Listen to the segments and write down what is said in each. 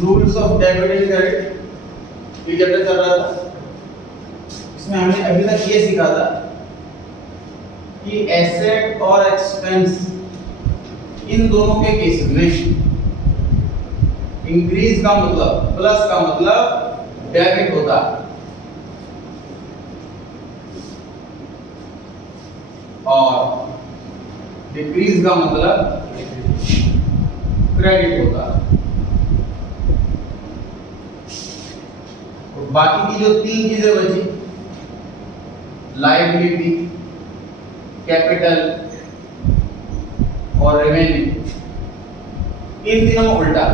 Rules of debit and credit ये chapter चल रहा था। इसमें हमने अभी तक ये सीखा था कि एसेट और एक्सपेंस इन दोनों के केस में इंक्रीज का मतलब प्लस का मतलब डेबिट होता है और डिक्रीज का मतलब क्रेडिट होता है। और बाकी की जो तीन चीजें बची, लायबिलिटी, कैपिटल और रेवेन्यू, इन तीनों में उल्टा,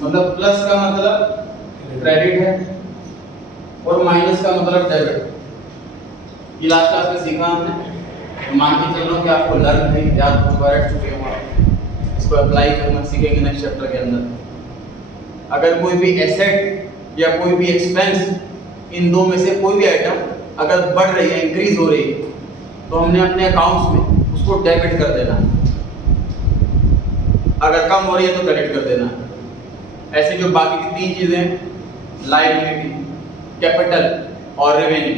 मतलब प्लस का मतलब क्रेडिट है और माइनस का मतलब डेबिट। ये लास्ट क्लास में सीखा हमने। मान के चल रहा हूं कि आपको लर्न है, याद दोबारा चुके हो आप, इसको अप्लाई करना सीखेंगे नेक्स्ट चैप्टर के अंदर। अगर कोई भी एसेट या कोई भी एक्सपेंस, इन दो में से कोई भी आइटम अगर बढ़ रही है, इंक्रीज हो रही है, तो हमने अपने अकाउंट्स में उसको डेबिट कर देना, अगर कम हो रही है तो क्रेडिट कर देना। ऐसे जो बाकी की तीन चीजें, लायबिलिटी, कैपिटल और रेवेन्यू,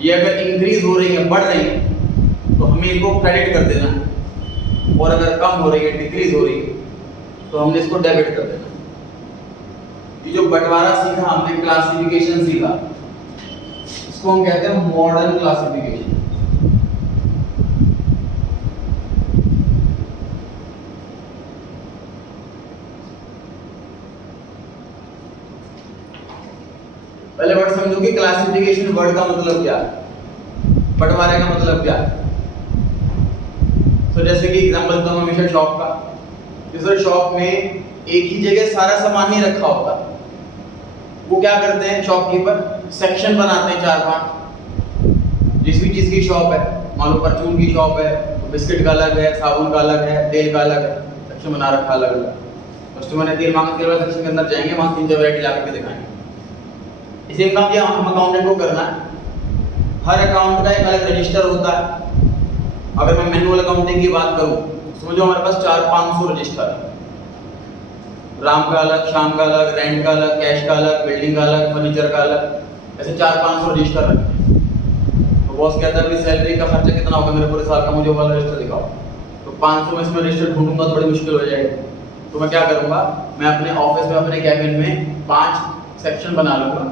ये अगर इंक्रीज हो रही है, बढ़ रही है, तो हमें इनको क्रेडिट कर देना, और अगर कम हो रही है, डिक्रीज हो रही है, तो हमने इसको डेबिट कर देना। ये जो बंटवारा सीखा हमने, क्लासिफिकेशन सीखा, इसको हम कहते हैं मॉडर्न क्लासिफिकेशन। पहले वर्ड समझो कि क्लासिफिकेशन वर्ड का मतलब क्या है, बंटवारे का मतलब क्या है। तो जैसे कि एग्जांपल तो हमेशा शॉप का, जिस शॉप में एक ही जगह सारा सामान नहीं रखा होता, वो क्या करते हैं शॉपकीपर, सेक्शन बनाते हैं 4-5। जिस भी चीज की शॉप है, मान लो परचून की शॉप है तो बिस्किट का अलग है, साबुन का अलग है, तेल का अलग है, सेक्शन बना रखा अलग अलग। कस्टमर ने तेल मांगा, तेल वाले सेक्शन के अंदर जाएंगे, वहां 3 वैरायटी ला करके दिखाएंगे। इसी काम ये हम अकाउंटेंट को करना है। हर अकाउंट का एक अलग रजिस्टर होता है। अगर मैं मैनुअल अकाउंटिंग की बात करूं, समझो हमारे पास 400-500 रजिस्टर है। राम का अलग, श्याम का अलग, रेंट का अलग, कैश का अलग, बिल्डिंग का अलग, फर्नीचर का अलग, ऐसे 400-500 रजिस्टर रखे। तो बॉस कहता है मेरी सैलरी का खर्चा कितना होगा मेरे पूरे साल का, मुझे वाला रजिस्टर दिखाओ। तो 500 में इसमें रजिस्टर ढूंढूंगा तो बड़ी मुश्किल हो जाएगी। तो मैं क्या करूंगा, मैं अपने ऑफिस में, अपने कैबिन में 5 सेक्शन बना लूंगा।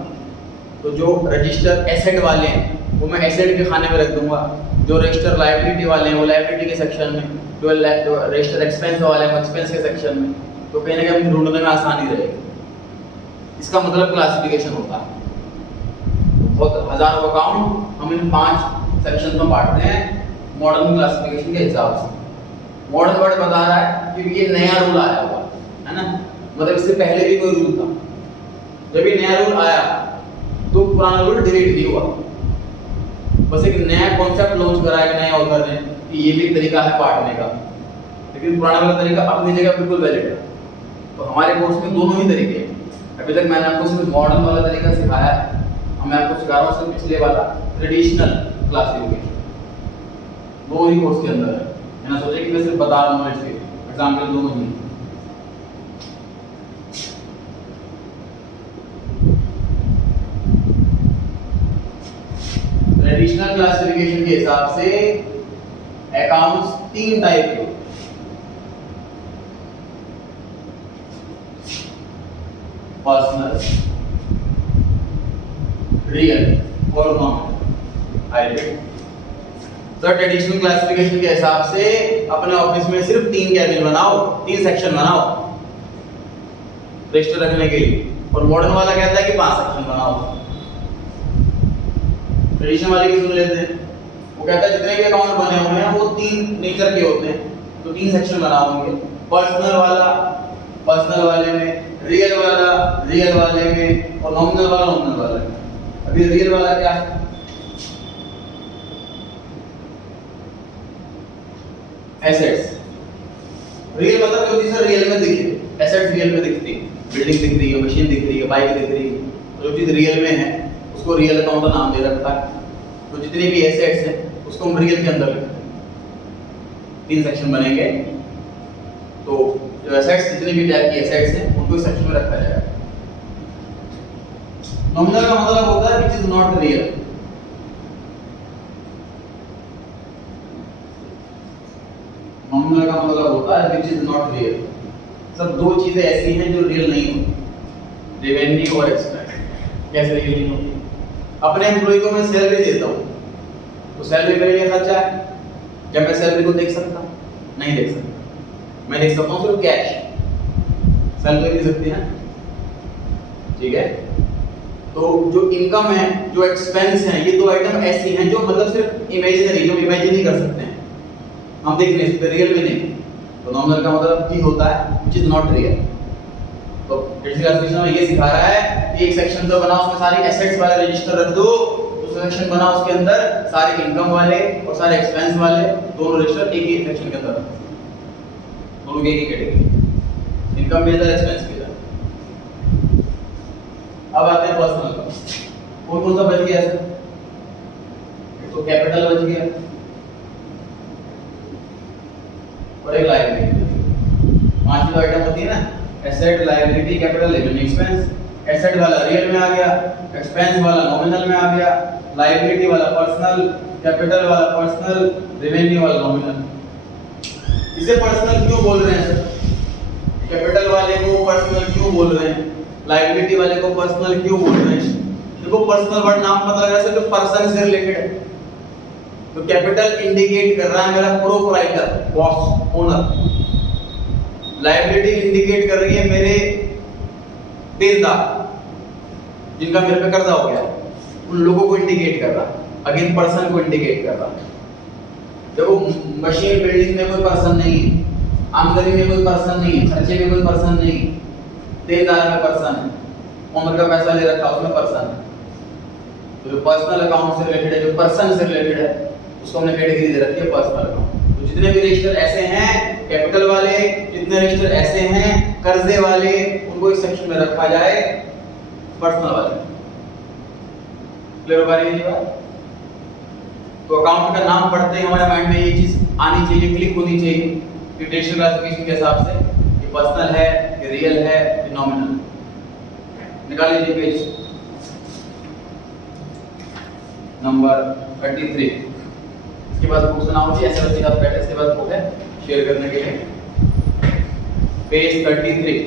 तो जो रजिस्टर एसेट वाले हैं वो मैं एसेट के खाने में रख दूंगा, जो रजिस्टर लायबिलिटी वाले हैं वो लायबिलिटी के सेक्शन में, जो रजिस्टर एक्सपेंस वाले हैं वो एक्सपेंस के सेक्शन में। तो कहीं ना कहीं हमें ढूंढने में आसानी रहेगी। इसका मतलब क्लासिफिकेशन होता है। बहुत हजारों अकाउंट हम इन 5 सेक्शन में बांटते हैं मॉडर्न क्लासिफिकेशन के हिसाब से। मॉडर्न वर्ड बता रहा है क्योंकि ये नया रूल आया हुआ है ना, मतलब इससे पहले भी कोई रूल था। जब ये नया रूल आया तो पुराना रूल डिलीट नहीं हुआ, बस एक नया कॉन्सेप्ट लॉन्च करा है नया ऑथर ने कि ये भी तरीका है बांटने का, लेकिन पुराना वाला तरीका अपनी जगह बिल्कुल वैलिड है। तो हमारे कोर्स में दोनों ही तरीके हैं। अभी तक मैंने आपको सिर्फ मॉडर्न वाला तरीका सिखाया है, मैं आपको सिखा रहा हूँ सिर्फ पिछले वाला ट्रेडिशनल क्लासिफिकेशन। दो ही कोर्स के अंदर है, मैंने सोचा कि मैं सिर्फ बता रहा हूँ इसके एग्जाम्पल दोनों ही। ट्रेडिशनल क्लासिफिकेशन के हिसाब से अकाउंट्स 3 टाइप के, पर्सनल, रियल और नॉमिनल। हाइब्रिड। तो ट्रेडिशनल क्लासिफिकेशन के हिसाब से अपने ऑफिस में सिर्फ 3 कैबिन बनाओ, 3 सेक्शन बनाओ रजिस्टर रखने के लिए, और मॉडर्न वाला कहता है कि 5 सेक्शन बनाओ। ट्रेडिशनल वाले की सुन लेते हैं, वो कहता है जितने भी अकाउंट बने हुए हैं वो 3 नेचर के होते हैं, तो 3 सेक्शन बनाओगे। पर्सनल वाला पर्सनल वाले में, रियल वाला रियल वाले में, और नॉमिनल वाला नॉमिनल वाले में। अभी रियल वाला क्या है, एसेट्स। रियल मतलब जो चीज रियल में दिखे, एसेट्स रियल में दिखती है, बिल्डिंग दिख रही है, मशीन दिख रही है, बाइक दिख रही है, तो जो चीज रियल में है उसको रियल अकाउंट का नाम दे रखा है। तो जितने भी एसेट्स हैं उसको हम रियल के अंदर लिखते हैं। 3 सेक्शन बनेंगे। तो जो एसेट्स जितने भी टाइप की एसेट्स हैं उनको इस सेक्शन में रखा जाएगा। नॉमिनल का मतलब होता है which is not real. Nominal का मतलब होता है व्हिच इज नॉट रियल। सब दो चीजें ऐसी हैं जो रियल नहीं होती, रेवेन्यू और एक्सपेंस। कैसे रियल नहीं होती? अपने एम्प्लॉय को मैं सैलरी देता हूँ तो सैलरी मेरे लिए खर्चा है। क्या मैं सैलरी को देख सकता? नहीं देख सकता। मैं देख सकता हूँ सिर्फ कैश, सैलरी नहीं सकती ना, ठीक है। तो जो इनकम है, जो एक्सपेंस है, ये दो आइटम ऐसी हैं जो मतलब सिर्फ इमेजिनरी, जो इमेजिन नहीं कर सकते हैं, हम देख नहीं सकते, रियल में नहीं। तो नॉमिनल का मतलब भी होता है व्हिच इज नॉट रियल। तो डिजिटल क्लासिफिकेशन में ये सिखा रहा है कि एक सेक्शन तो बनाओ उसमें सारी एसेट्स वाले रजिस्टर रख दो, दूसरा सेक्शन बनाओ उसके अंदर सारे इनकम वाले और सारे एक्सपेंस वाले दोनों रजिस्टर एक ही सेक्शन के अंदर रख दो, दोनों की एक ही कैटेगरी, इनकम भी इधर, एक्सपेंस भी इधर। अब आते हैं पर्सनल का। कौन कौन सा बच गया सर? तो कैपिटल बच गया और एक लायबिलिटी। पांच जो आइटम होती है ना, asset, liability, capital, revenue, expense. Asset वाला रियल में आ गया, एक्सपेंस वाला नॉमिनल में आ गया, लायबिलिटी वाला पर्सनल, कैपिटल वाला पर्सनल, रेवेन्यू वाला नॉमिनल। इसे पर्सनल क्यों बोल रहे हैं सर? कैपिटल वाले को पर्सनल क्यों बोल रहे हैं? लायबिलिटी वाले को पर्सनल क्यों बोल रहे हैं? देखो पर्सनल वर्ड नाम पता लगा सर, तो पर्सन से रिलेटेड है। तो कैपिटल इंडिकेट कर रहा है मेरा proprietor, boss, owner. Liability indicate कर रही है मेरे देनदार, जिनका मेरे पे कर्जा हो गया, उन लोगों को इंडिकेट कर रहा। अगेन पर्सन को इंडिकेट कर रहा। देखो मशीन बिल्डिंग में कोई पर्सन नहीं है, आमदनी में कोई पर्सन नहीं है, खर्चे में कोई पर्सन नहीं है, देनदार में पर्सन है, ओनर का पैसा ले रखा उसमें पर्सन है। तो जो पर्सनल अकाउंट से रिलेटेड है, जो पर्सन से रिलेटेड है, उसको हमने कैटेगरी दे रखी है पर्सनल अकाउंट। तो जितने भी रजिस्टर ऐसे हैं कैपिटल वाले, जितने रजिस्टर ऐसे हैं कर्जे वाले, उनको इस सेक्शन में रखा जाए पर्सनल वाले। क्लियर हो पा रही है ये बात? तो अकाउंट का नाम पढ़ते ही हमारे माइंड में ये चीज आनी चाहिए, क्लिक होनी चाहिए कि डिजिटल क्लासिफिकेशन के हिसाब से ये पर्सनल है, ये रियल है, ये नॉमिनल। निकाल लीजिए पेज नंबर 33। इसके बाद बुक सुनाओ जी, ऐसे बच्चे का प्रैक्टिस के बाद बुक है शेयर करने के लिए। पेज 33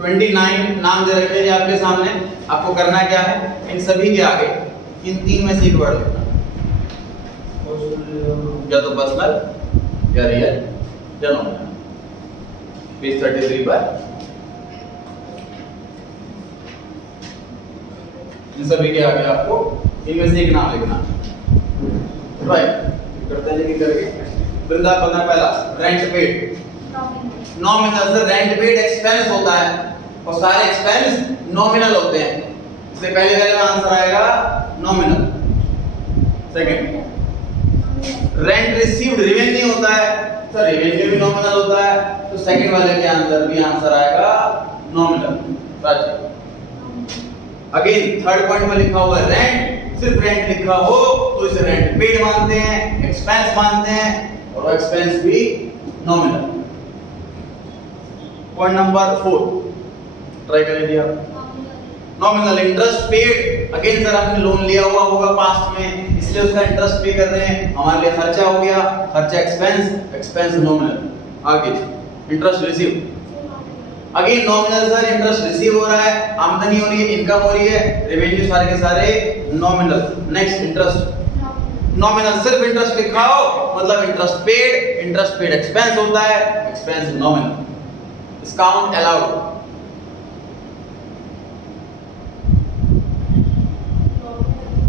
29 नाम दे रखे हैं आपके सामने। आपको करना क्या है, इन सभी के आगे इन तीन में से एक वर्ड लिखना, या तो पर्सनल या रियल या नॉमिनल। पेज 33 पर इन सभी के आगे आपको इनमें से एक नाम लिखना। राइट, करते हैं करके। वृंदा पन्ना पहला, rent paid nominal. Sir rent paid expense होता है और सारे एक्सपेंस नॉमिनल होते हैं, इसलिए पहले वाले में आंसर आएगा nominal. Second, rent received revenue होता है, सर रेवेन्यू भी नॉमिनल होता है, तो सेकंड वाले के अंदर भी आंसर आएगा nominal. Right. Again third point में लिखा हुआ है रेंट, सिर्फ रेंट लिखा हो तो इसे रेंट पेड मानते हैं, एक्सपेंस मानते हैं, और एक्सपेंस भी नॉमिनल। पॉइंट नंबर 4 ट्राई कर लीजिए आप। Nominal interest paid, again sir आपने लोन लिया हुआ होगा पास्ट में, इसलिए उसका इंटरेस्ट पे कर रहे हैं, हमारे लिए खर्चा हो गया, खर्चा एक्सपेंस, एक्सपेंस नॉमिनल। आगे interest receive, again nominal sir, interest receive हो रहा है, आमदनी हो रही है, इनकम हो रही है, रेवेन्यू सारे के सारे नॉमिनल। नेक्स्ट इंटरेस्ट नॉमिनल, सिर्फ इंटरेस्ट लिखा हो मतलब इंटरेस्ट पेड एक्सपेंस होता है, expense nominal. Discount allowed,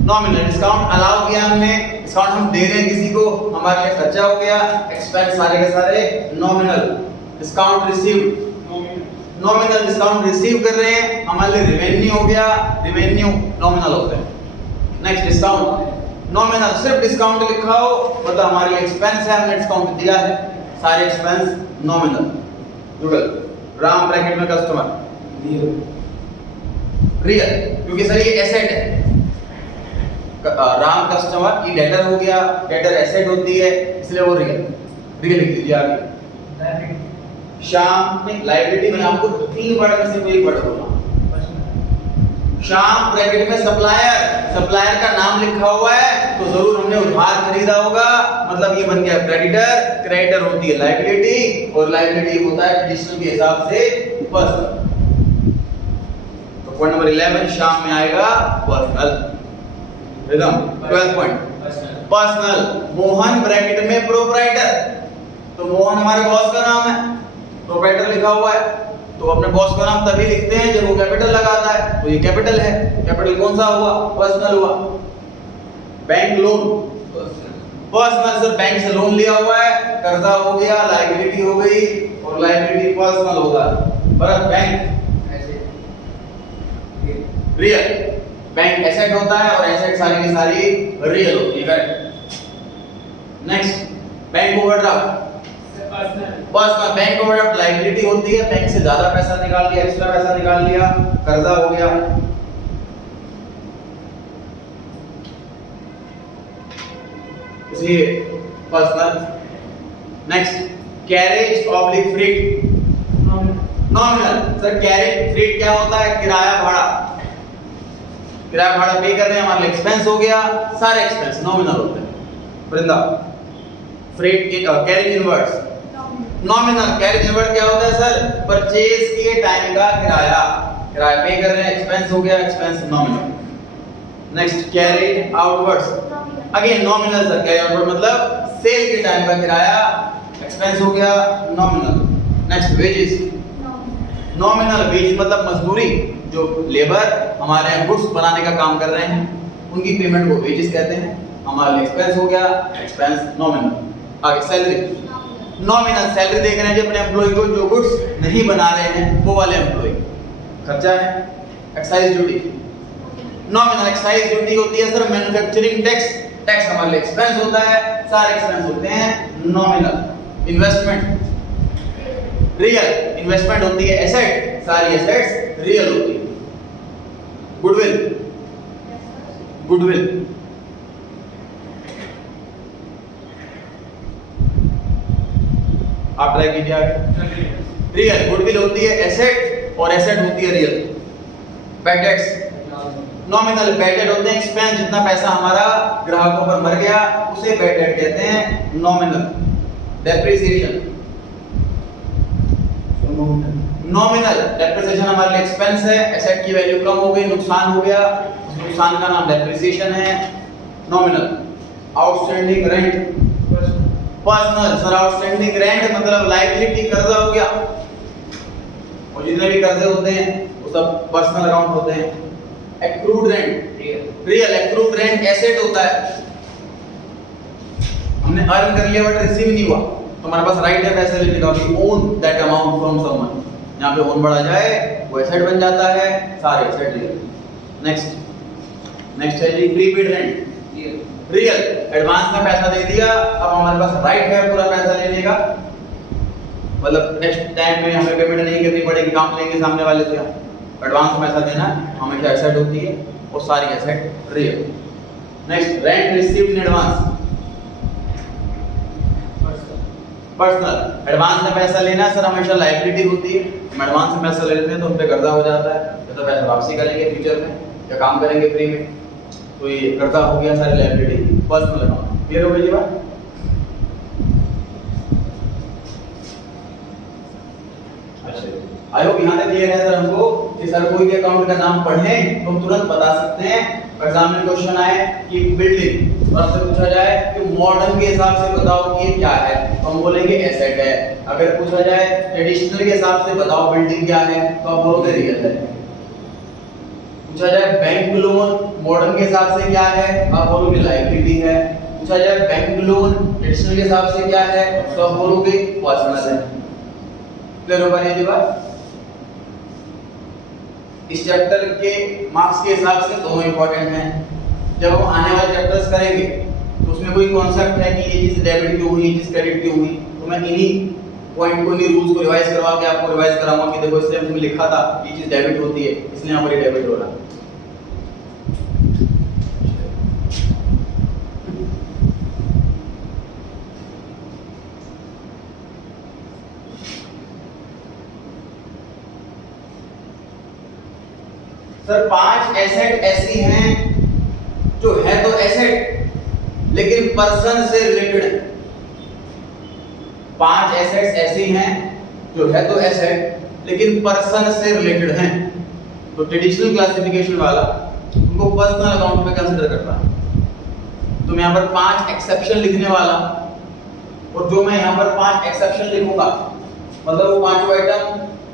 nominal discount allow किया हमने, डिस्काउंट हम दे रहे हैं किसी को, हमारे लिए खर्चा हो गया, एक्सपेंस सारे के सारे nominal. Discount received, nominal discount receive कर रहे हैं, हमारे लिए रेवेन्यू हो गया, रेवेन्यू नॉमिनल होता है। नेक्स्ट डिस्काउंट नॉमिनल, सिर्फ डिस्काउंट लिखा हो मतलब हमारे लिए एक्सपेंस है, हमने डिस्काउंट दिया है, सारे expense nominal. Total Ram bracket में कस्टमर रियल, क्योंकि सर ये एसेट है, राम कस्टमर, ये डेटर हो गया, डेटर एसेट होती है इसलिए वो रियल। रियल लिख दीजिए आगे। श्याम ने लाइबिलिटी में आपको 3 वर्ड में से कोई एक वर्ड बोलना। श्याम ब्रैकेट में सप्लायर, सप्लायर का नाम लिखा हुआ है तो जरूर हमने उधार खरीदा होगा, मतलब ये बन गया क्रेडिटर। क्रेडिटर होती है लाइबिलिटी और लाइबिलिटी होता है ट्रेडिशनल के हिसाब से पर्सनल। तो पॉइंट नंबर 11 श्याम में आएगा पर्सनल। एकदम 12 पॉइंट पर्सनल। मोहन ब्रैकेट में प्रोप्राइटर, तो मोहन हमारे बॉस का नाम है, प्रोप्राइटर लिखा हुआ है तो अपने बॉस का नाम तभी लिखते हैं जब वो कैपिटल लगाता है, तो ये कैपिटल है। कैपिटल कौन सा हुआ? पर्सनल हुआ। Bank loan personal, sir bank से लोन लिया हुआ है, कर्जा हो गया, लायबिलिटी हो गई और लायबिलिटी पर्सनल होगा। Bharat bank real, bank asset होता है और एसेट सारी की सारी रियल होती है, correct. Next bank overdraft personal. Bank overdraft liability होती है, बैंक से ज्यादा पैसा निकाल लिया, एक्स्ट्रा पैसा निकाल लिया, कर्जा हो गया। इसलिए personal. Next carriage oblique freight nominal. Sir carriage freight क्या होता है? किराया भाड़ा। किराया भाड़ा पे कर रहे हैं, हमारा एक्सपेंस हो गया, सारे एक्सपेंस नॉमिनल होते हैं। Vrinda freight carriage inwards nominal. Carriage inward क्या होता है सर? परचेज के टाइम का किराया, किराया पे कर रहे हैं, एक्सपेंस हो गया, expense nominal. Next carriage outwards again nominal sir. Carriage outward मतलब सेल के टाइम का किराया, एक्सपेंस हो गया, nominal. Next wages nominal. Wage मतलब मजदूरी, जो लेबर हमारे गुड्स बनाने का काम कर रहे हैं उनकी पेमेंट को वेजेस कहते हैं। हमारा एक्सपेंस हो गया, एक्सपेंस नॉमिनल। आगे सैलरी नॉमिनल। सैलरी देख रहे हैं जी अपने एम्प्लॉय को, जो गुड्स नहीं बना रहे हैं वो वाले एम्प्लॉय। खर्चा है excise duty nominal. Excise duty होती है सर मैन्युफैक्चरिंग टैक्स, टैक्स हमारे एक्सपेंस होता है, सारे एक्सपेंस होते हैं नॉमिनल। Investment real. इन्वेस्टमेंट होती है एसेट, सारी एसेट्स रियल होती है। गुडविल गुडविल आप ट्राई कीजिए आगे। रियल गुडविल होती है एसेट और एसेट होती है real. Bad debts nominal. Bad debt होते हैं एक्सपेंस, जितना पैसा हमारा ग्राहकों पर मर गया उसे बैड डेट कहते हैं, नॉमिनल। Depreciation nominal. डेप्रिसिएशन हमारे लिए एक्सपेंस है, एसेट की वैल्यू कम हो गई, नुकसान हो गया, उस नुकसान का नाम डेप्रिसिएशन है, nominal. Outstanding rent personal. Sir outstanding rent मतलब लायबिलिटी, कर्जा हो गया, और जितने भी कर्जे होते हैं वो सब पर्सनल अकाउंट होते हैं। Accrued rent real. Accrued rent asset होता है, हमने अर्न कर लिया बट रिसीव नहीं हुआ, तो हमारे पास राइट है पैसे लेने का, we own that amount from someone. यहाँ पे ओन बढ़ा जाए वो एसेट बन जाता है, सारे एसेट रियल। नेक्स्ट है जी प्रीपेड रेंट रियल। एडवांस में पैसा दे दिया, अब हमारे पास राइट है पूरा पैसा लेने का, मतलब नेक्स्ट टाइम में हमें पेमेंट नहीं करनी पड़ेगी, काम लेंगे सामने वाले से। एडवांस में पैसा देना हमेशा एसेट होती है और सारी asset real. Next rent received in advance personal. Advance में पैसा लेना सर हमेशा लायबिलिटी होती है, हम एडवांस में पैसा ले लेते हैं तो उन पे कर्जा हो जाता है, या तो पैसा वापसी करेंगे फ्यूचर में या काम करेंगे फ्री में, तो ये कर्जा हो गया, सारी लायबिलिटी पर्सनल अकाउंट। क्लियर हो गई जी बात? अच्छा आई होप यहाँ तक क्लियर है सर हमको कि सर कोई भी अकाउंट का नाम पढ़े तो हम तुरंत बता सकते हैं। एग्जाम में क्वेश्चन आए कि बिल्डिंग और आपसे पूछा जाए कि मॉडर्न के हिसाब से बताओ कि ये क्या है, तो हम बोलेंगे एसेट है। अगर पूछा जाए ट्रेडिशनल के हिसाब से बताओ बिल्डिंग क्या है, तो आप बोलोगे रियल है। पूछा जाए बैंक लोन मॉडर्न के हिसाब से क्या है, आप बोलोगे लायबिलिटी है। पूछा जाए बैंक लोन ट्रेडिशनल के हिसाब से क्या है, तो आप बोलोगे पर्सनल है। क्लियर हो पा रही है बात? इस चैप्टर के मार्क्स के हिसाब से दोनों इंपॉर्टेंट हैं। जब हम आने वाले चैप्टर्स करेंगे तो उसमें कोई कॉन्सेप्ट है कि ये चीज डेबिट क्यों हुई, ये चीज क्रेडिट क्यों हुई, तो मैं इन्हीं पॉइंट को, इन्हीं रूल्स को रिवाइज करवा के आपको रिवाइज कराऊंगा कि देखो इसलिए हमने लिखा था ये चीज डेबिट होती है, इसलिए यहाँ पर ये डेबिट हो रहा है। सर 5 एसेट ऐसी हैं जो है तो एसेट लेकिन पर्सन से रिलेटेड है। 5 एसेट्स ऐसी हैं जो है तो एसेट लेकिन पर्सन से रिलेटेड हैं। तो ट्रेडिशनल क्लासिफिकेशन वाला उनको पर्सनल अकाउंट में कंसीडर करता है। तो मैं यहाँ पर 5 एक्सेप्शन लिखने वाला, और जो मैं यहाँ पर 5 एक्सेप्शन लिखूंगा मतलब वो 5 आइटम,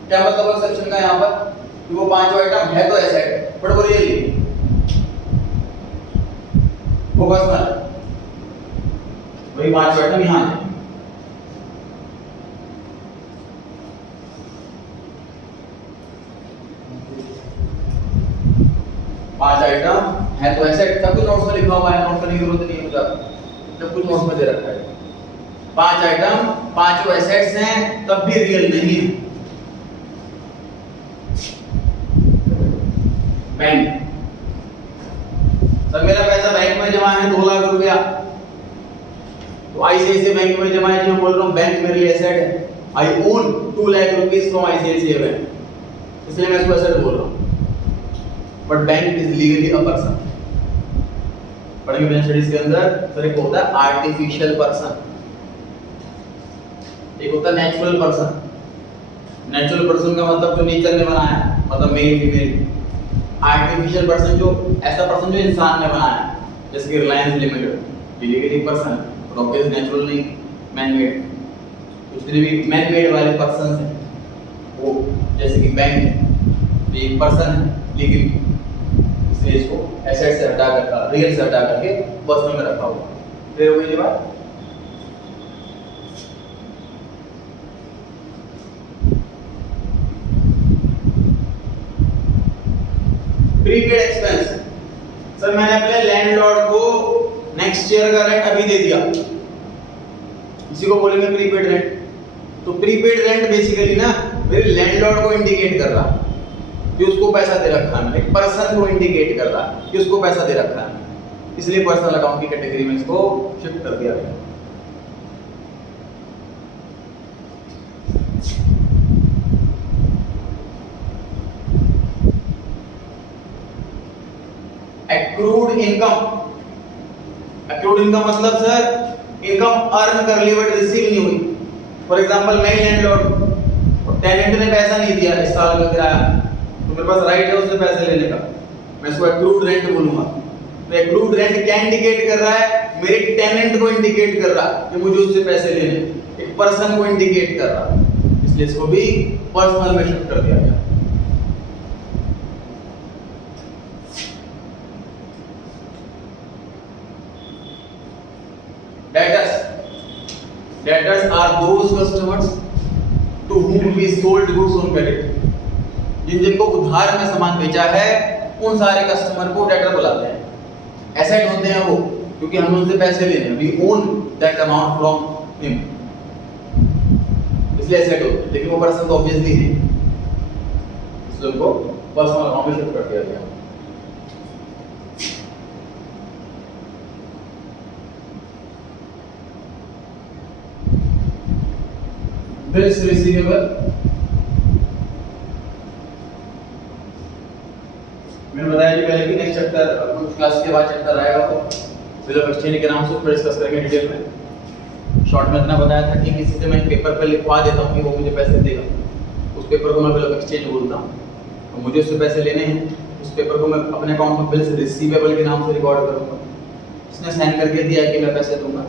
क्या मतलब एक्सेप्शन का यहाँ पर कि वो 5 आइटम है तो एसेट बट वो रियल नहीं, वो पर्सनल, वही 5 आइटम यहाँ है। पांच आइटम है तो एसेट, सब कुछ नोट्स में लिखा हुआ है, नोट करने की जरूरत नहीं है मुझे, सब कुछ नोट्स में दे रखा है। 5 आइटम, 5 एसेट्स हैं तब भी रियल नहीं है। बैंक, सर मेरा पैसा बैंक में जमा है 2 लाख रुपया, तो आईसीआईसीआई बैंक में जमा है, जो मैं बोल रहा हूँ बैंक मेरे लिए एसेट है। I own 2 lakh rupees from ICICI bank, इसलिए मैं इसको एसेट बोल रहा हूँ। But bank is legally a person. पढ़ेंगे बिजनेस स्टडीज के अंदर सर एक होता है आर्टिफिशियल पर्सन, एक होता है नेचुरल पर्सन। नेचुरल पर्सन का मतलब जो नेचर ने बनाया, मतलब मेल फीमेल। आर्टिफिशियल पर्सन जो ऐसा पर्सन जो इंसान ने बनाया, जैसे कि रिलायंस लिमिटेड, ये लीगली पर्सन है, बट ऑब्वियसली नेचुरल नहीं, मैन मेड। जितने भी मैन मेड वाले पर्सन हैं वो, जैसे कि बैंक है, ये एक पर्सन है लीगली, इसलिए इसको एसेट से हटा कर, रियल से हटा करके पर्सनल में रखा हुआ। फिर हो गई ये बात। प्रीपेड एक्सपेंस, सर मैंने अपने लैंडलॉर्ड को नेक्स्ट ईयर का रेंट अभी दे दिया, इसी को बोलेंगे प्रीपेड रेंट। तो प्रीपेड रेंट बेसिकली ना मेरे लैंडलॉर्ड को इंडिकेट कर रहा कि उसको पैसा दे रखा है, एक पर्सन को इंडिकेट कर रहा कि उसको पैसा दे रखा है, इसलिए पर्सनल अकाउंट की कैटेगरी में इसको शिफ्ट कर दिया गया। एक्रूड इनकम, एक्रूड इनकम मतलब सर इनकम अर्न कर ली बट रिसीव नहीं हुई। फॉर एग्जांपल मैं लैंडलॉर्ड और टेनेंट ने पैसा नहीं दिया इस साल का किराया, तो मेरे पास राइट है उससे पैसे लेने का, मैं इसको एक्रूड रेंट बोलूंगा। तो एक्रूड रेंट क्या इंडिकेट कर रहा है, मेरे टेनेंट को इंडिकेट कर रहा है कि मुझे उससे पैसे लेने, एक पर्सन को इंडिकेट कर रहा है, इसलिए इसको भी पर्सनल में शिफ्ट कर दिया गया। Debtors, debtors are those customers to whom we sold goods on credit, जिनको उधार में सामान बेचा है उन सारे कस्टमर को डेटर बुलाते हैं। एसेट होते हैं वो, क्योंकि हम उनसे पैसे ले रहे हैं, we own that amount from him, इसलिए एसेट होते हैं। लेकिन वो पर्सन तो ऑब्वियसली है, इसलिए उनको पर्सनल अकाउंट में शिफ्ट कर दिया गया। बिल्स रिसीवेबल, मैंने बताया कि पहले भी नेक्स्ट चैप्टर कुछ क्लास के बाद चैप्टर आएगा, तो बिल ऑफ एक्सचेंज के नाम से फिर डिस्कस करेंगे डिटेल में। शॉर्ट में इतना बताया था कि किसी से मैं पेपर पर लिखवा देता हूँ कि वो मुझे पैसे देगा, उस पेपर को मैं बिल ऑफ एक्सचेंज बोलता हूँ, तो मुझे उससे पैसे लेने हैं, उस पेपर को मैं अपने अकाउंट में बिल्स रिसीवेबल के नाम से रिकॉर्ड करूँगा। उसने साइन करके दिया कि मैं पैसे दूंगा,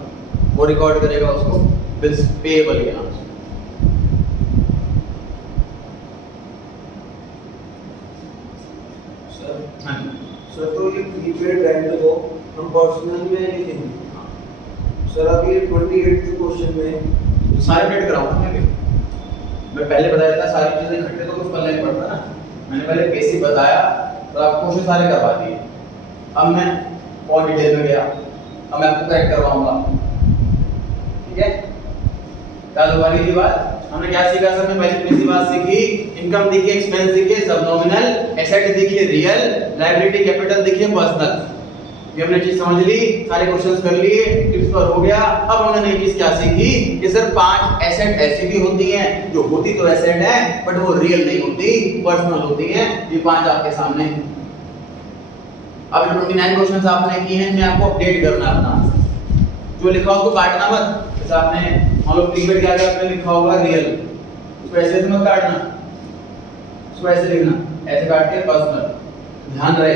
वो रिकॉर्ड करेगा उसको बिल्स पेएबल के नाम से। सर तो ये प्रीपेड रेंट को हम पर्सनल में लिखेंगे सर। अभी 28th क्वेश्चन में सारे डेट कराऊंगा मैं भी, मैं पहले बताया था सारी चीजें इकट्ठे तो कुछ पढ़ना नहीं पड़ता ना, मैंने पहले बेसिक बताया तो आप क्वेश्चन सारे करवा दिए। अब मैं और डिटेल में गया, अब मैं आपको करेक्ट करवाऊंगा, ठीक है। कल वाली की बात हमने क्या सीखा सर, हमने पहली सी बात सीखी, इनकम देखिए, एक्सपेंस देखिए, सब नॉमिनल, एसेट देखिए रियल, लायबिलिटी कैपिटल देखिए पर्सनल। ये हमने चीज समझ ली, सारे क्वेश्चंस कर लिए, टिप्स पर हो गया। अब हमने नई चीज क्या सीखी कि सर 5 एसेट ऐसी भी होती हैं जो होती तो एसेट है बट वो रियल नहीं होती, पर्सनल होती हैं। ये 5 आपके सामने अब 29 क्वेश्चंस आपने किए हैं, मैं आपको अपडेट करना है अपना आंसर। जो लिखा उसको काटना मत। जैसे आपने मान लो प्रीपेड के आगे आपने लिखा होगा रियल, उसको ऐसे मत काटना, उसको ऐसे लिखना, ऐसे काट के पर्सनल। ध्यान रहे,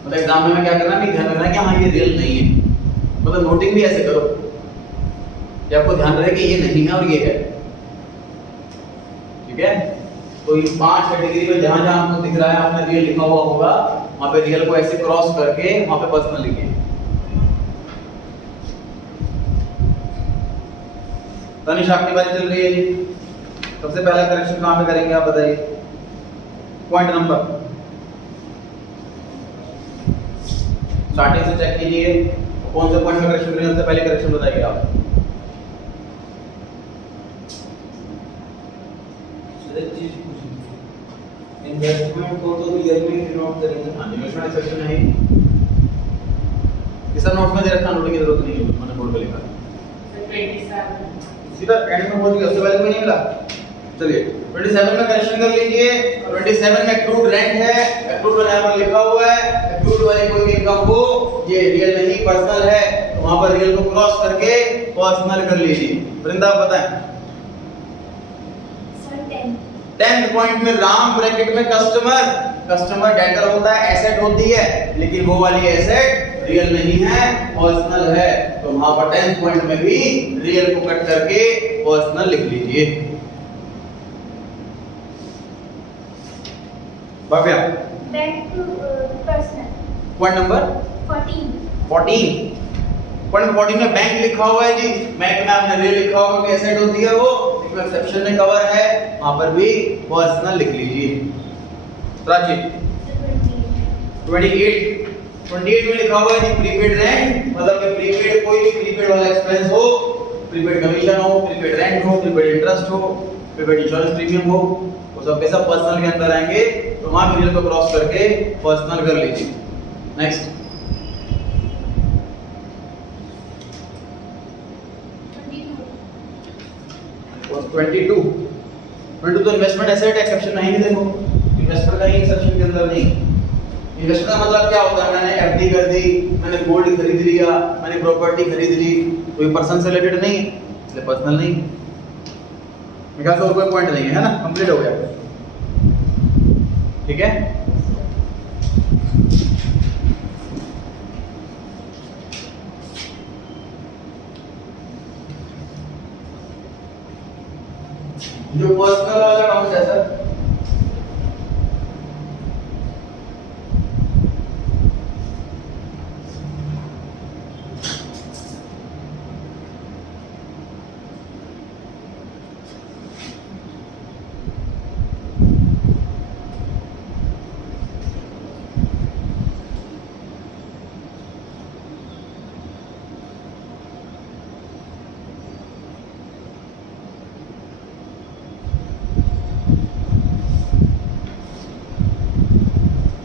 मतलब एग्जाम में क्या करना है, ध्यान रखना है कि हाँ ये रियल नहीं है, मतलब नोटिंग भी ऐसे करो कि आपको ध्यान रहे कि ये नहीं है और ये है। ठीक है, तो ये 5 कैटेगरी में जहां जहां आपको दिख रहा है आपने रियल लिखा हुआ होगा, वहां पे रियल को ऐसे क्रॉस करके वहां पे पर्सनल लिखिए। तनिष आपकी बारी चल रही है जी, सबसे पहला करेक्शन कहां पे करेंगे आप बताइए? पॉइंट नंबर स्टार्टिंग से चेक कीजिए, कौन से पॉइंट में करेक्शन करेंगे, सबसे पहले करेक्शन बताइए आप। एक चीज पूछनी थी, इन्वेस्टमेंट को तो रियल में डिनोट करेंगे। हां, इन्वेस्टमेंट सेक्शन है ही, इस नोट में दे रखा, नोटिंग की जरूरत नहीं है, मैंने बोर्ड पे लिखा है। 27 सीधा एंड में पहुंच गया, उससे पहले कोई नहीं मिला। चलिए 27 में करेक्शन कर लीजिए। 27 में एक्रूड रेंट है, एक्रूड बनाया पर लिखा हुआ है, एक्रूड वाले कोई इनकम हो, ये रियल नहीं पर्सनल है, तो वहां पर रियल को क्रॉस करके पर्सनल कर लीजिए। वृंदा आप बताएं। सर 10 10th पॉइंट में राम ब्रैकेट में कस्टमर, कस्टमर डेटर होता है, एसेट होती है, लेकिन वो वाली एसेट रियल नहीं है, पर्सनल है, तो वहां पर 10th पॉइंट में भी रियल को कट करके पर्सनल लिख लीजिए। Bhavya bank to personal point number 14 point 14 में बैंक लिखा हुआ है जी, बैंक में आपने रियल लिखा होगा कि एसेट होती है वो, इसमें एक्सेप्शन में कवर है, वहां पर भी पर्सनल लिख लीजिए। प्राची 28 में लिखा हुआ है जी प्रीपेड रेंट, मतलब कि प्रीपेड कोई भी प्रीपेड वाला एक्सपेंस हो, प्रीपेड कमीशन हो, प्रीपेड रेंट हो, प्रीपेड इंटरेस्ट हो, प्रीपेड इंश्योरेंस प्रीमियम हो, वो सब के सब पर्सनल के अंदर आएंगे, तो वहां भी रियल को क्रॉस करके पर्सनल कर लीजिए। नेक्स्ट 22 तो इन्वेस्टमेंट एसेट एक्सेप्शन नहीं, देखो इन्वेस्टमेंट का ही एक्सेप्शन के अंदर नहीं। इन्वेस्टमेंट का मतलब क्या होता है, मैंने एफडी कर दी, मैंने गोल्ड खरीद लिया, मैंने प्रॉपर्टी खरीद ली, कोई पर्सन से रिलेटेड नहीं है, इसलिए पर्सनल नहीं। मेरा तो कोई पॉइंट नहीं है ना, कंप्लीट हो गया। ठीक है, जो पर्सनल वाला अकाउंट है सर,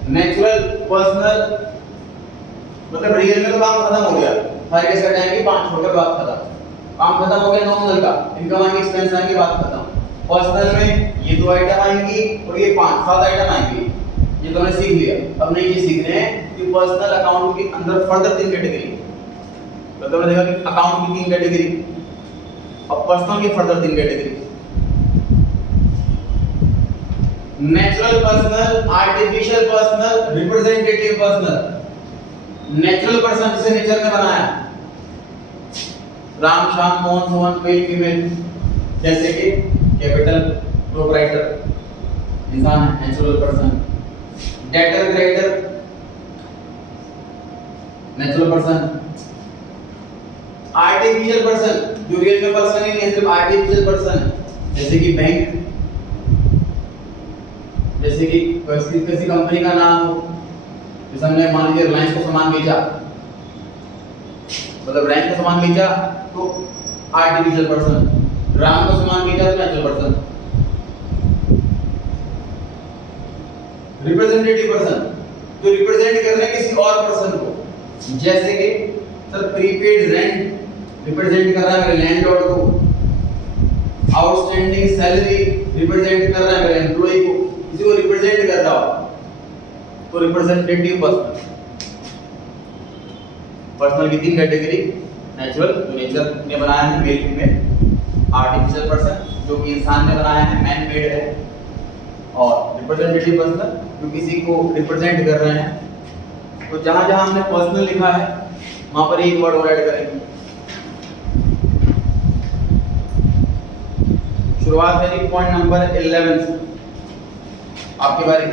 नेचुरल पर्सनल मतलब रियल में तो काम खत्म हो गया, हर केस का टाइम की 5 छोड़कर बात खत्म, काम खत्म हो गया नॉमिनल का, इनकम आएंगे, एक्सपेंस आएंगे, बात खत्म। पर्सनल में ये 2 आइटम आएंगी और ये 5-7 आइटम आएंगी, ये तो हमने सीख लिया। अब नई चीज सीख रहे हैं कि पर्सनल अकाउंट के अंदर फर्दर 3 कैटेगरी, मतलब हमने देखा कि अकाउंट की 3 कैटेगरी, अब पर्सनल की further 3 category, natural personal, artificial personal, representative personal. Natural person जिसे नेचर ने बनाया, राम श्याम मोहन सोहन मेल फीमेल, जैसे कि कैपिटल प्रोप्राइटर इंसान है, natural person. Debtor creditor natural person. Artificial person जो रियल में पर्सन ही नहीं है, सिर्फ आर्टिफिशियल पर्सन है, जैसे कि बैंक, जैसे कि किसी कंपनी का नाम हो, जैसे हमने मान लीजिए रिलायंस को सामान बेचा, मतलब रिलायंस को सामान बेचा तो आर्टिफिशियल पर्सन, राम को सामान बेचा तो नेचुरल पर्सन। रिप्रेजेंटेटिव पर्सन जो रिप्रेजेंट कर रहे हैं किसी और पर्सन को, जैसे कि सर प्रीपेड रेंट रिप्रेजेंट कर रहा है मेरे लैंडलॉर्ड को, आउटस्टैंडिंग सैलरी रिप्रेजेंट कर रहा है मेरे एम्प्लॉय को, किसी को रिप्रेजेंट कर रहा हो तो रिप्रेजेंटेटिव पर्सन। पर्सनल की 3 कैटेगरी, नेचुरल जो नेचर ने बनाया है मेल फीमेल, आर्टिफिशियल पर्सन जो कि इंसान ने बनाया है मैन मेड है, और रिप्रेजेंटेटिव पर्सन जो किसी को रिप्रेजेंट कर रहे हैं। तो जहां जहां हमने पर्सनल लिखा है वहां पर एक वर्ड और ऐड करेंगे। शुरुआत है जी पॉइंट नंबर 11 से, आपकी बारी।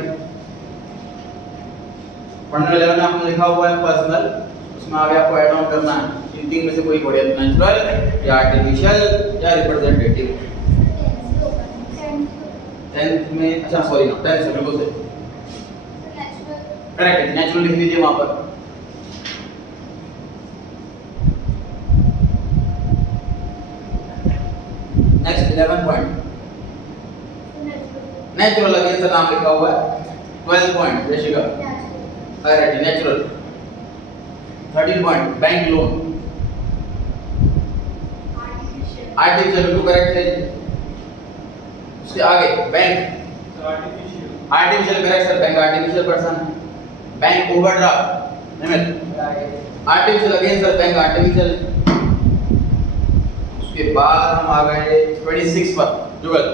पॉइंट नंबर 11 में आपने लिखा हुआ है पर्सनल, उसमें आगे आपको ऐड ऑन करना है इन तीन में से कोई बढ़िया, नेचुरल या आर्टिफिशियल या रिप्रेजेंटेटिव। 10th में, अच्छा सॉरी ना 10th से बिल्कुल सही, करेक्ट है, नेचुरल लिख लीजिए वहां पर। नेक्स्ट 11 पॉइंट नेचुरल, अगेन से नाम लिखा हुआ है। 12 point Jayshika, correct natural. 13 point bank loan, artificial बिल्कुल करेक्ट है। उसके आगे bank, artificial correct sir, bank artificial person है। Bank overdraft, artificial again sir, bank artificial. उसके बाद हम आ गए 26 पर, जुगल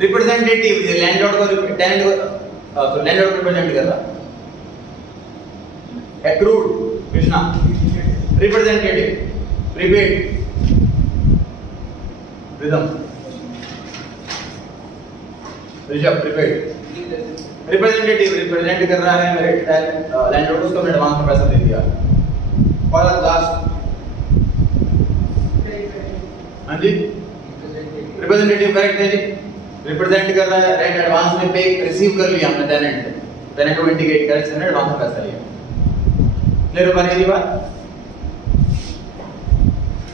रिप्रेजेंटेटिव, ये लैंडलॉर्ड को टेनेंट को तो लैंडलॉर्ड को रिप्रेजेंट कर रहा। Accrued Krishna, representative prepaid Ridham, Rishabh prepaid. Representative represent कर रहा है मेरे लैंडलॉर्ड को, उसको हमने एडवांस में पैसा दे दिया। और लास्ट, हाँ जी रिप्रेजेंटेटिव करेक्ट है जी, रिप्रेजेंट कर रहा है, रेंट एडवांस में पे रिसीव कर लिया हमने टेनेंट को इंडिकेट कर इसने एडवांस में पैसा लिया। क्लियर हो पा रही है बात?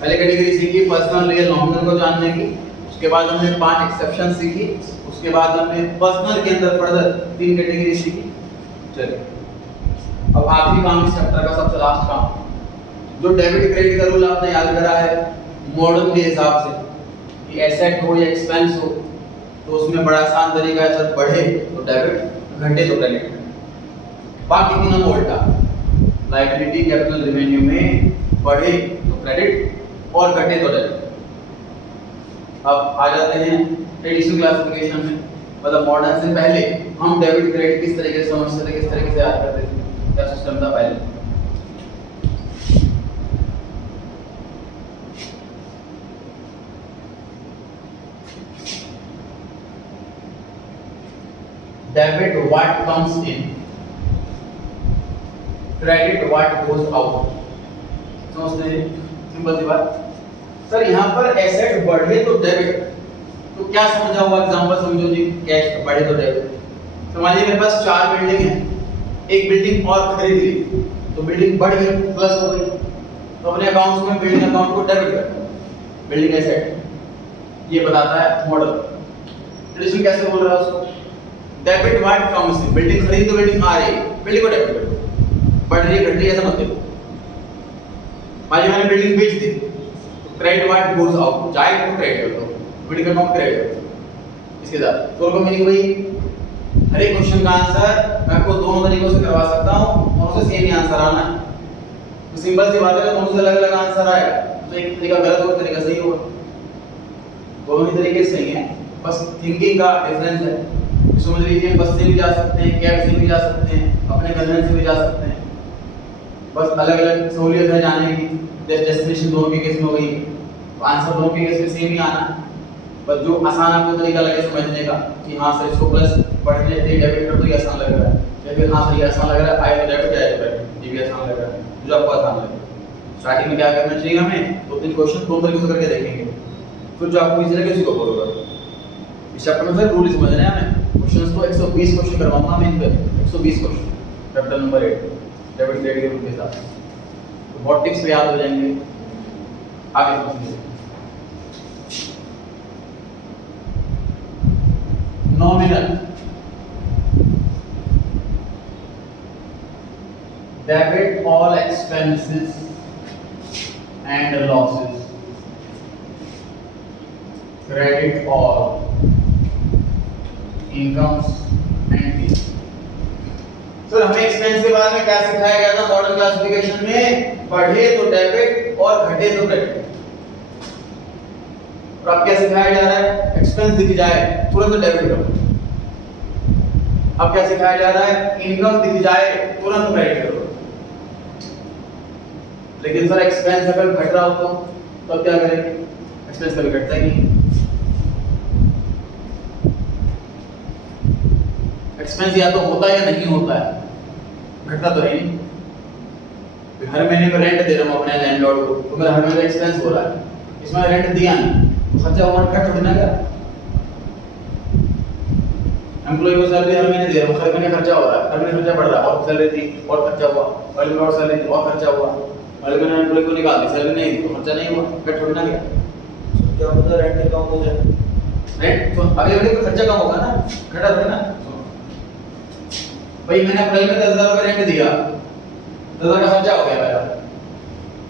पहले कैटेगरी सीखी पर्सनल रियल नॉमिनल को जानने की, उसके बाद हमने 5 एक्सेप्शन सीखी, उसके बाद हमने पर्सनल के अंदर फर्दर 3 कैटेगरी सीखी। चलिए अब आखिरी काम इस चैप्टर का, सबसे लास्ट काम, जो डेबिट क्रेडिट का रूल आपने याद करा है मॉडर्न के हिसाब से कि एसेट हो या एक्सपेंस हो तो उसमें बड़ा आसान तरीका है सर, बढ़े तो डेबिट, घटे तो क्रेडिट। बाकी तीनों को उल्टा, लायबिलिटी कैपिटल रेवेन्यू में बढ़े तो क्रेडिट और घटे तो डेबिट। अब आ जाते हैं ट्रेडिशनल क्लासिफिकेशन में, मतलब मॉडर्न से पहले हम डेबिट क्रेडिट किस तरीके से समझते थे, किस तरीके से याद करते थे, क्या सिस्टम था पहले। Debit what comes in, credit what goes out. समझते हैं, सिंपल सी बात। सर यहाँ पर एसेट बढ़े तो डेबिट, तो क्या समझा हुआ एग्जांपल समझो जी, कैश बढ़े तो डेबिट। समझिए मेरे पास 4 बिल्डिंग है, एक बिल्डिंग और खरीद ली तो बिल्डिंग बढ़ गई, प्लस हो गई, तो अपने अकाउंट्स में बिल्डिंग अकाउंट को डेबिट कर दो, बिल्डिंग एसेट। ये बताता है मॉडल। ट्रेडिशनल कैसे बोल रहा है उसको, debit what comes in, building खरीद तो बिल्डिंग आ रही है, बिल्डिंग को डेबिट कर दो, बढ़ रही है घट रही है ऐसा मत देखो। मान मैंने बिल्डिंग बेच दी, क्रेडिट व्हाट गोज आउट, जाए तो क्रेडिट कर दो, बिल्डिंग अकाउंट क्रेडिट कर दो। इसके साथ तो को मीनिंग वही, हर एक क्वेश्चन का आंसर मैं आपको दोनों तरीकों से करवा सकता हूं, दोनों से सेम ही आंसर आना है। तो सिंपल सी बात है, दोनों से अलग अलग आंसर आएगा, तो एक तरीका गलत होगा, तरीका सही होगा, दोनों ही तरीके सही हैं, बस थिंकिंग का डिफरेंस है। समझ लीजिए बस से भी जा सकते हैं, कैब से भी जा सकते हैं, अपने कन्वेंस से भी जा सकते हैं, बस अलग अलग सहूलियत है जाने की। डेस्टिनेशन दोनों के केस में हो गई, तो आंसर दोनों के केस में सेम ही आना। बस जो आसान आपको तरीका लगे समझने का कि हाँ सर इसको प्लस बढ़ने से डेबिट कर दो, ये आसान लग रहा है, या फिर हाँ सर ये आसान लग रहा है, आए तो डेबिट जाए तो क्रेडिट, ये भी आसान लग रहा है, जो आपको आसान लगे। स्टार्टिंग में क्या करना चाहिए हमें, 2-3 क्वेश्चन दो तरीके से करके देखेंगे, फिर जो आपको इजी लगे उसी को फॉलो करो। इस चैप्टर में सर रूल समझना है हमें, क्वेश्चंस को 120 क्वेश्चन करवाऊंगा मैं इन पे, 120 question chapter number 8 debit credit के रूल के साथ, तो बहुत टिप्स याद हो जाएंगे। आगे समझिए, nominal debit all expenses and losses, credit all incomes and fees. फिर हमें एक्सपेंस के बारे में क्या सिखाया गया था मॉडर्न क्लासिफिकेशन में? बढ़े तो डेबिट और घटे तो क्रेडिट। और अब क्या सिखाया जा रहा है? एक्सपेंस दिख जाए तुरंत डेबिट करो। अब क्या सिखाया जा रहा है? इनकम दिख जाए तुरंत क्रेडिट करो। लेकिन सर एक्सपेंस अगर घट रहा हो तो क्या करेंगे? एक्सपेंस कभी घटता ही नहीं। एक्सपेंस या तो होता है या नहीं होता है, घटता तो है नहीं। हर महीने में रेंट दे रहा हूँ अपने लैंडलॉर्ड को, तो मेरा हर महीने एक्सपेंस हो रहा है, इसमें रेंट दिया नहीं तो खर्चा हुआ घट थोड़ी ना गया। एम्प्लॉय को सैलरी हर महीने दे रहा हूँ, हर महीने खर्चा हो रहा है, हर महीने खर्चा बढ़ रहा है, और सैलरी दी और खर्चा हुआ, अगले महीने और सैलरी दी और खर्चा हुआ, अगले महीने एम्प्लॉय को निकाल दी, सैलरी नहीं दी तो खर्चा नहीं हुआ, घट थोड़ी ना गया। क्या पता रेंट कम हो जाए? रेंट तो अगले महीने का खर्चा कम होगा ना, घटा थोड़ी ना। भाई मैंने अप्रैल में 10,000 रुपए रेंट दिया, 10,000 का खर्चा हो गया मेरा।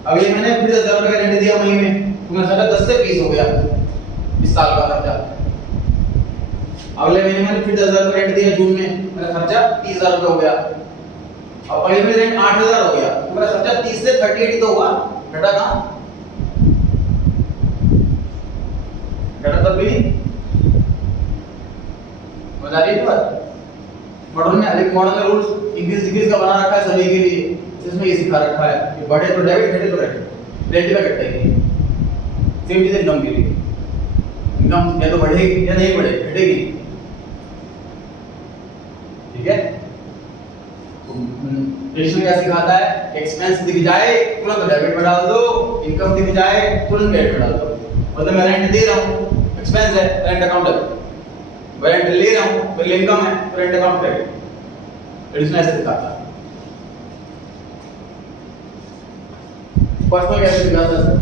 अगले महीने फिर 10,000 रुपए का रेंट दिया मई में, तो मेरा खर्चा 10 से 20 हो गया इस साल का खर्चा। अगले महीने मैंने फिर 10,000 रुपए रेंट दिया जून में, मेरा खर्चा 30,000 रुपए हो गया। अब अगले महीने रेंट 8,000 हो गया, तो मेरा खर्चा 30 से 38 तो हुआ, घटा कहां? घटा तब भी नहीं। समझ आ रही है बात? मॉडर्न में रूल्स इंक्रीज डिक्रीज का बना रखा है सभी के लिए, जिसमें ये सिखा रखा है कि बढ़े तो डेबिट, घटे तो क्रेडिट। रेंट का घटता ही नहीं। सेम चीज इनकम के लिए, इनकम या तो बढ़ेगी या नहीं बढ़ेगी, घटेगी। ठीक है? ट्रेडिशन क्या सिखाता है? एक्सपेंस दिख जाए तुरंत डेबिट में डाल दो, इनकम दिख जाए तुरंत क्रेडिट में डाल दो। मतलब मैं रेंट दे रहा हूँ, एक्सपेंस है, रेंट अकाउंट है। रेंट ले रहा हूँ, मेरी इनकम है, तो रेंट अकाउंट क्रेडिट। ट्रेडिशन ऐसे दिखाता है। पर्सनल कैसे दिखाता है sir?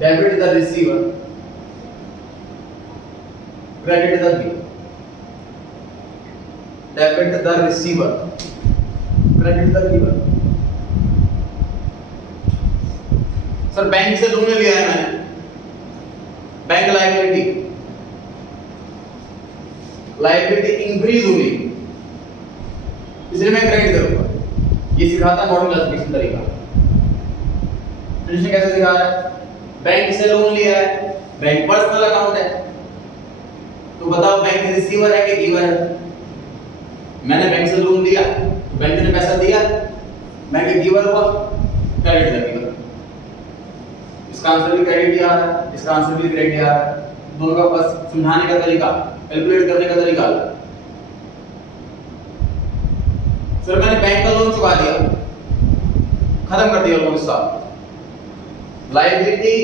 Debit the receiver, credit the giver. Debit the receiver, credit the giver. Sir bank से लोन लिया है मैंने, बैंक लायबिलिटी इंक्रीज होगी, इसलिए मैं क्रेडिट करूंगा। ये सिखाता है मॉडर्न क्लासिफिकेशन तरीका। ट्रेडिशन कैसे सिखा रहा है? बैंक से लोन लिया है, बैंक पर्सनल अकाउंट है, तो बताओ बैंक रिसीवर है कि गिवर है? मैंने बैंक से लोन लिया, बैंक ने पैसा दिया, मैं गिवर हुआ, क्रेडिट है गिवर। इसका आंसर भी क्रेडिट ही आ रहा है, इसका आंसर भी क्रेडिट ही आ रहा है। दोनों का बस समझाने का तरीका, कैलकुलेट करने का तरीका अलग। सर मैंने बैंक का लोन चुका दिया, खत्म कर दिया लोन इस साल, लायबिलिटी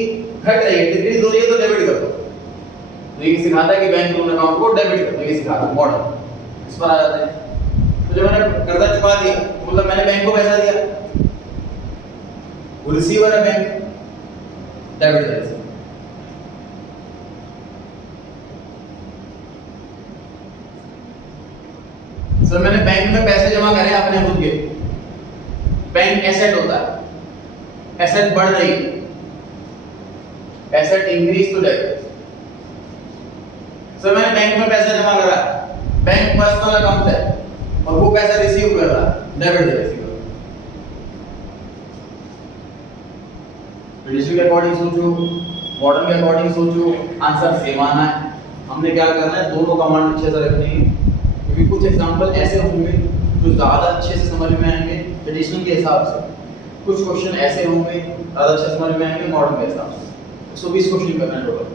घट रही है, डिक्रीज हो रही है, तो डेबिट कर दो। तो ये सिखाता है कि बैंक लोन अकाउंट को डेबिट कर दो, ये सिखाता है मॉडल। इस पर आ जाते हैं। तो जब मैंने कर्जा चुका दिया, तो मतलब मैंने बैंक को पैसा दिया, वो रिसीवर है बैंक, डेबिट कर। सर मैंने बैंक में पैसे जमा करे अपने खुद के, बैंक एसेट होता है, एसेट बढ़ रही है, asset increase to debit. Sir मैंने बैंक में पैसा जमा करा, बैंक पर्सनल अकाउंट है और वो पैसा रिसीव कर रहा है, डेबिट है रिसीवर। ट्रेडिशन के अकॉर्डिंग सोचो, मॉडर्न के अकॉर्डिंग सोचो, आंसर सेम आना है। हमने क्या करना है? दोनों कमांड अच्छे से रखनी है, क्योंकि कुछ एग्जांपल ऐसे होंगे जो ज़्यादा अच्छे से समझ में आएंगे ट्रेडिशनल के हिसाब से, कुछ क्वेश्चन ऐसे होंगे ज़्यादा अच्छे से समझ में आएंगे मॉडर्न के हिसाब से। 120 क्वेश्चन करना है टोटल,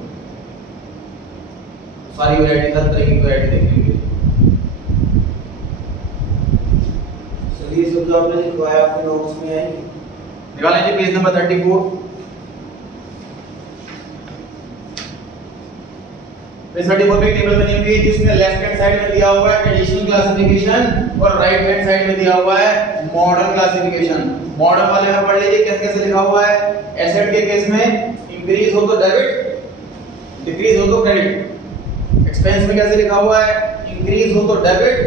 सारी वैरायटी, हर तरह की वैरायटी देखने के लिए। सर ये सब जो आपने लिखवाया आपके नोट्स में आएंगे? निकाल लीजिए पेज नंबर 34। पेज 34 पे टेबल बनी हुई है जिसमें लेफ्ट हैंड साइड में दिया हुआ है ट्रेडिशनल क्लासिफिकेशन और राइट हैंड साइड में दिया हुआ है मॉडर्न क्लासिफिकेशन। मॉडर्न वाले में पढ़ लीजिए कैसे कैसे लिखा हुआ है। एसेट के केस में इंक्रीज हो तो डेबिट, डिक्रीज हो तो क्रेडिट। एक्सपेंस में कैसे लिखा हुआ है? इंक्रीज हो तो डेबिट,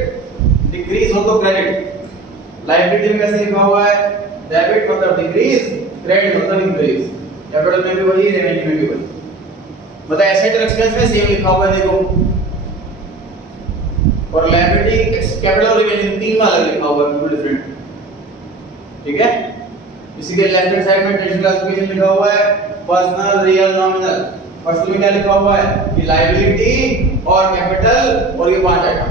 डिक्रीज हो तो क्रेडिट। लायबिलिटी में कैसे लिखा हुआ है? डेबिट मतलब डिक्रीज, क्रेडिट मतलब इंक्रीज। कैपिटल में भी वही, रेवेन्यू में भी वही। मतलब एसेट और एक्सपेंस में सेम लिखा हुआ है, देखो और लायबिलिटी कैपिटल और रिमेनिंग तीन में अलग लिखा हुआ है, बिल्कुल डिफरेंट। ठीक है, इसी के लेफ्ट हैंड साइड में ट्रेडिशनल क्लासिफिकेशन लिखा हुआ है, पर्सनल, रियल, नॉमिनल। फर्स्ट में क्या लिखा हुआ है कि लायबिलिटी और कैपिटल और ये 5 आइटम,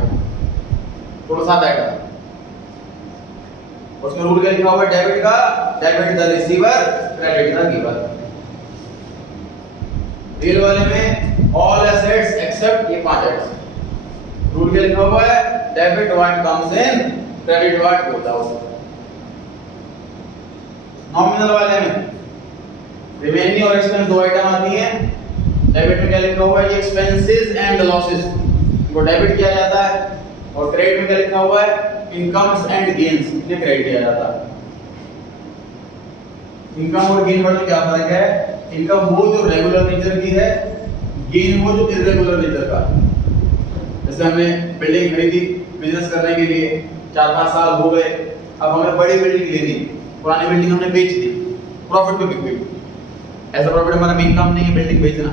टोटल 7 आइटम। उसमें रूल क्या लिखा हुआ है, डेबिट का debit the receiver, credit the giver. Real वाले में ऑल एसेट्स एक्सेप्ट ये 5 आइटम। रूल क्या लिखा हुआ है, debit what comes in, credit what goes out. Nominal वाले में रिवेन्यू और एक्सपेंस दो आइटम आती हैं। डेबिट में क्या लिखा हुआ है, ये एक्सपेंसेस एंड लॉसेस, वो डेबिट किया जाता है। और क्रेडिट में क्या लिखा हुआ है, इनकम्स एंड गेन्स, इन्हें क्रेडिट किया जाता है। इनकम और गेन में क्या फर्क है, इनकम वो जो रेगुलर नेचर की है, गेन वो जो इररेगुलर नेचर का। जैसे हमने बिल्डिंग खरीदी बिजनेस करने के लिए, 4-5 साल हो गए, अब हमें बड़ी बिल्डिंग लेनी, पुरानी बिल्डिंग हमने बेच दी, प्रॉफिट पे बिक गई। ऐसा प्रॉफिट हमारा इनकम नहीं है बिल्डिंग बेचना,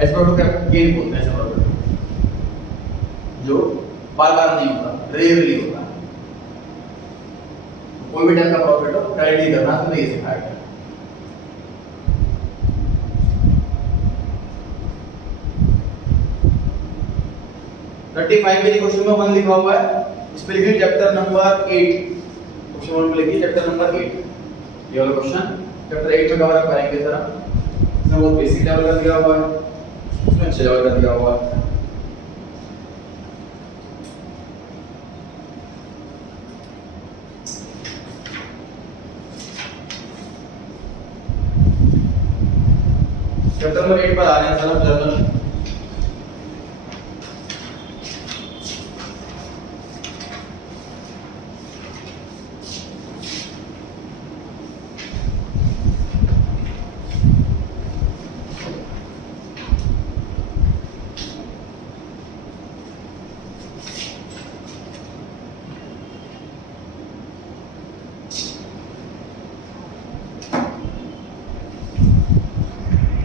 ऐसा प्रॉफिट का गेन बोलते हैं। ऐसा प्रॉफिट जो बार-बार नहीं होता, रेयरली होता है। कोई भी टाइप का प्रॉफिट हो क्रेडिट ही करना, तो नहीं सिखाया गया। में क्वेश्चन नंबर 1 लिखा हुआ है, इस पे लिखिए चैप्टर नंबर 8। क्वेश्चन 1 पे लिखिए चैप्टर नंबर 8। ये वाला क्वेश्चन चैप्टर 8 में कवर अप करेंगे सर हम। इसमें बहुत बेसिक लेवल का दिया हुआ है, इसमें अच्छे लेवल का दिया हुआ है। चैप्टर नंबर 8 पर आ रहे हैं सर हम।